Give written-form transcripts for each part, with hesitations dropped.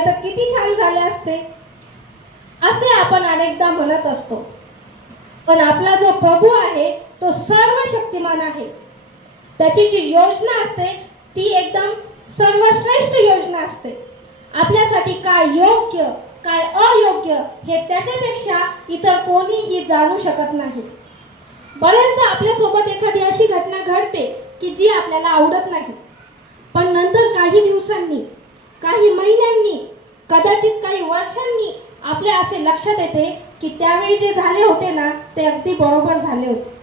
तर किती छान झाले असते असे आपण अनेकदा म्हणत असतो. पण आपला जो प्रभू आहे तो सर्व शक्तिमान आहे. त्याची जी योजना असते ती एकदम सर्वश्रेष्ठ योजना असते. आपल्यासाठी काय योग्य काय अयोग्य हे त्याच्यापेक्षा इतर कोणीही जाणू शकत नाही. बरेचदा आपल्यासोबत एखादी अशी घटना घडते की जी आपल्याला आवडत नाही, पण नंतर काही दिवसांनी, काही महिन्यांनी, कदाचित काही वर्षांनी आपल्या असे लक्षात येते की त्यावेळी जे झाले होते ना ते अगदी बरोबर झाले होते.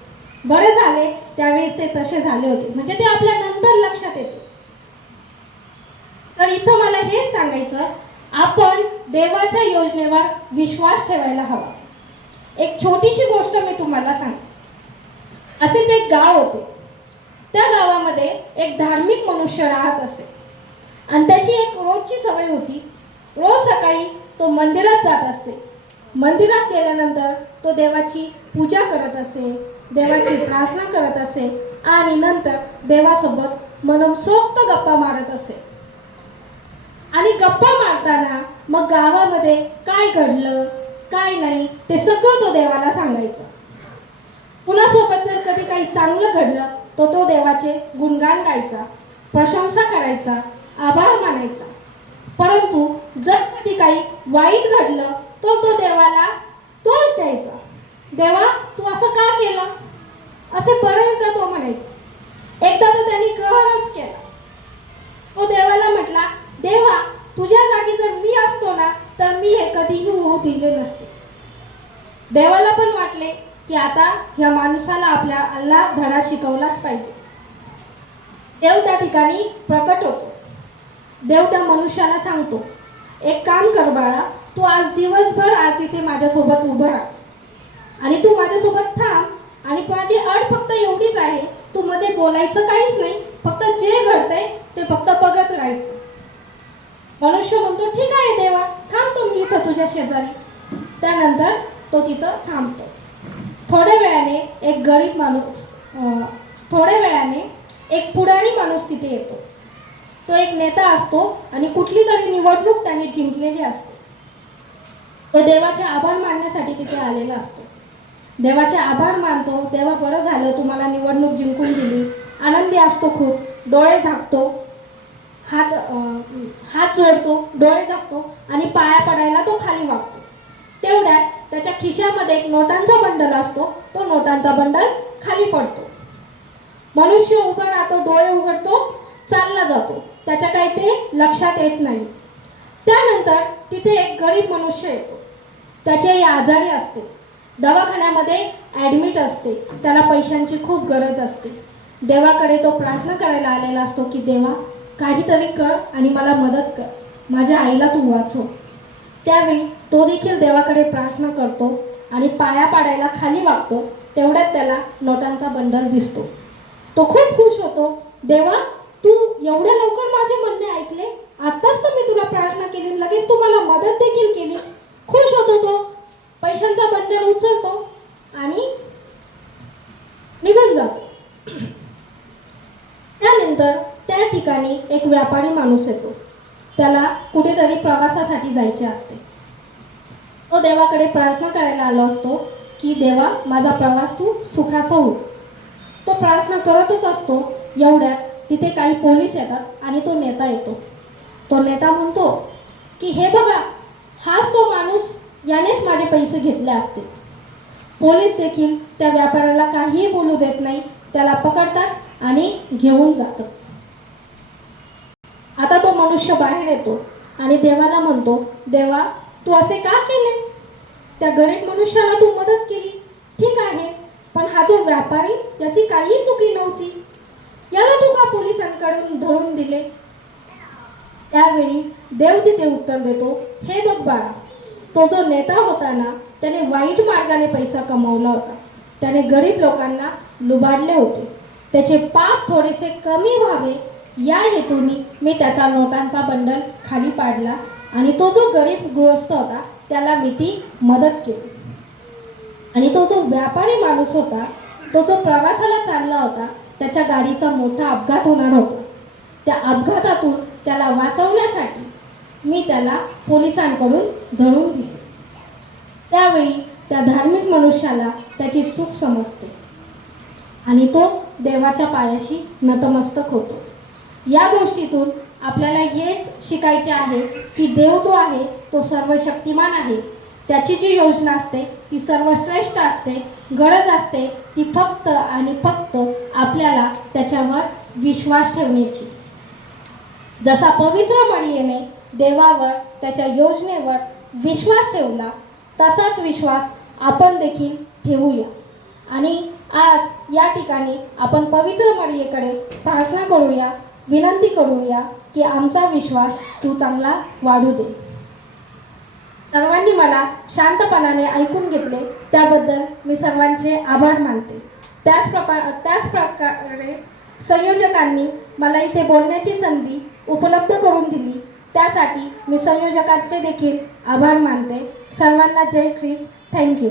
बरे झाले त्यावेळेस ते तसे झाले होते, म्हणजे ते आपल्या नंतर लक्षात येते. तर इथं मला हेच सांगायचं, आपण देवाच्या योजनेवर विश्वास ठेवायला हवा. एक छोटीशी गोष्ट मी तुम्हाला सांगते. असेच एक गाव होते. त्या गावामध्ये एक धार्मिक मनुष्य राहत असे आणि त्याची एक रोजची सवय होती. रोज सकाळी तो मंदिरात जात असे. मंदिरात गेल्यानंतर तो देवाची पूजा करत असे, देवाची प्रार्थना करत असे आणि नंतर देवासोबत मनसोक्त गप्पा मारत असे. आणि गप्पा मारताना मग गावामध्ये काय घडलं काय नाही ते सगळं तो देवाला सांगायचा. कुणासोबत जर कधी काही चांगलं घडलं तो तो देवाचे गुणगान गायचा, प्रशंसा करायचा, आभार मानायचा. परंतु जर कधी काही वाईट घडलं तर तो देवाला दोष द्यायचा. देवा तू असं का केलं असे बरेचदा तो म्हणायचा. एकदा तर त्यांनी कहरच केला. तो देवाला म्हटला, देवा तुझ्या जागी जर मी असतो ना तर मी हे कधीही होऊ दिले नसते. देवाला पण वाटले की आता ह्या माणसाला आपल्याला धडा शिकवलाच पाहिजे. देव त्या ठिकाणी प्रकट होतो. देव त्या मनुष्याला सांगतो, एक काम कर बाळा, तू आज दिवसभर आज इथे माझ्यासोबत उभं राहा आणि तू माझ्यासोबत थांब आणि माझी अट फक्त एवढीच आहे, तू मध्ये बोलायचं काहीच नाही, फक्त जे घडतंय ते फक्त बघत राहायचं. मनुष्य म्हणतो ठीक आहे देवा, थांबतो मी इथं तुझ्या शेजारी. त्यानंतर तो तिथं थांबतो. थोड्या वेळाने एक पुढारी माणूस तिथे येतो. तो एक नेता असतो आणि कुठली तरी निवडणूक त्याने जिंकलेली असते. तो देवाचे आभार मानण्यासाठी तिथे आलेला असतो. देवाचे आभार मानतो, देवा बरं झालं तुम्हाला निवडणूक जिंकून दिली. आनंदी असतो खूप, डोळे झाकतो, हात जोडतो, डोळे झाकतो आणि पाया पडायला तो खाली वागतो. तेवढ्यात त्याच्या खिशामध्ये एक नोटांचा बंडल असतो. तो नोटांचा बंडल खाली पडतो. मनुष्य उभा राहतो, डोळे उघडतो, चालला जातो. त्याच्या काही ते लक्षात येत नाही. त्यानंतर तिथे एक गरीब मनुष्य येतो. त्याची आजारी असते, दवाखान्यामध्ये ॲडमिट असते, त्याला पैशांची खूप गरज असते. देवाकडे तो प्रार्थना करायला आलेला असतो की देवा काहीतरी कर आणि मला मदत कर, माझ्या आईला तू वाचव. त्यावेळी तो देखील देवाकडे प्रार्थना करतो आणि पाया पाडायला खाली वागतो. तेवढ्यात त्याला नोटांचा बंडल दिसतो. तो खूप खुश होतो. देवा तू एवढ्या लवकर माझे म्हणणे ऐकले, आताच तर मी तुला प्रार्थना केली, लगेच तू मला मदत देखील केली. खुश होतो तो, पैशांचा बंडल उचलतो आणि निघून जातो. त्यानंतर त्या ठिकाणी एक व्यापारी माणूस येतो. त्याला कुठेतरी प्रवासासाठी जायचे असते. तो देवाकडे प्रार्थना करायला आलो असतो की देवा माझा प्रवास तू सुखाचा हो. तो प्रार्थना करतच असतो. एवढ्यात तिथे काही पोलीस येतात आणि तो नेता येतो. तो नेता म्हणतो की हे बघा, हाच तो माणूस, यानेच माझे पैसे घेतले असतील. पोलीस देखील त्या व्यापाऱ्याला काहीही बोलू देत नाही. त्याला पकडतात आणि घेऊन जातात. आता तो मनुष्य बाहेर येतो आणि देवाला म्हणतो, देवा तू असे का केले? त्या गरीब मनुष्याला तू मदत केली, ठीक आहे, पण हा जो व्यापारी, याची काही चुकी नव्हती, याला तू का पोलिसांकडून धरून दिले? त्यावेळी देव तिथे उत्तर देतो, हे बघ बाळा, तो जो नेता होता ना त्याने वाईट मार्गाने पैसा कमवला होता. त्याने गरीब लोकांना लुबाडले होते. त्याचे पाप थोडेसे कमी व्हावे या हेतूने मी त्याचा नोटांचा बंडल खाली पाडला आणि तो जो गरीब गृहस्थ होता त्याला मी ती मदत केली. आणि तो जो व्यापारी माणूस होता, तो जो प्रवासाला चालला होता, त्याच्या गाडीचा मोठा अपघात होणार होता. त्या अपघातातून त्याला वाचवण्यासाठी मी त्याला पोलिसांकडून धरून दिले. त्यावेळी त्या धार्मिक मनुष्याला त्याची चूक समजते आणि तो देवाच्या पायाशी नतमस्तक होतो. या गोष्टीतून आपल्याला हेच शिकायचे आहे की देव जो आहे तो सर्वशक्तिमान आहे. त्याची जी योजना असते ती सर्वश्रेष्ठ असते. गरज असते ती फक्त आणि फक्त आपल्याला त्याच्यावर विश्वास ठेवण्याची. जसा पवित्र मरियेने देवावर त्याच्या योजनेवर विश्वास ठेवला तसाच विश्वास आपण देखील ठेवूया. आणि आज या ठिकाणी आपण पवित्र मरियेकडे प्रार्थना करूया, विनंती करूया की आमचा विश्वास तू चांगला वाढू दे. सर्वांनी मला शांतपणाने ऐकून घेतले त्याबद्दल मी सर्वांचे आभार मानते. त्याच प्रकारे संयोजकांनी मला इथे बोलण्याची संधी उपलब्ध करून दिली त्यासाठी मी संयोजकांचे देखील आभार मानते. सर्वांना जय ख्रिस्त. थँक्यू.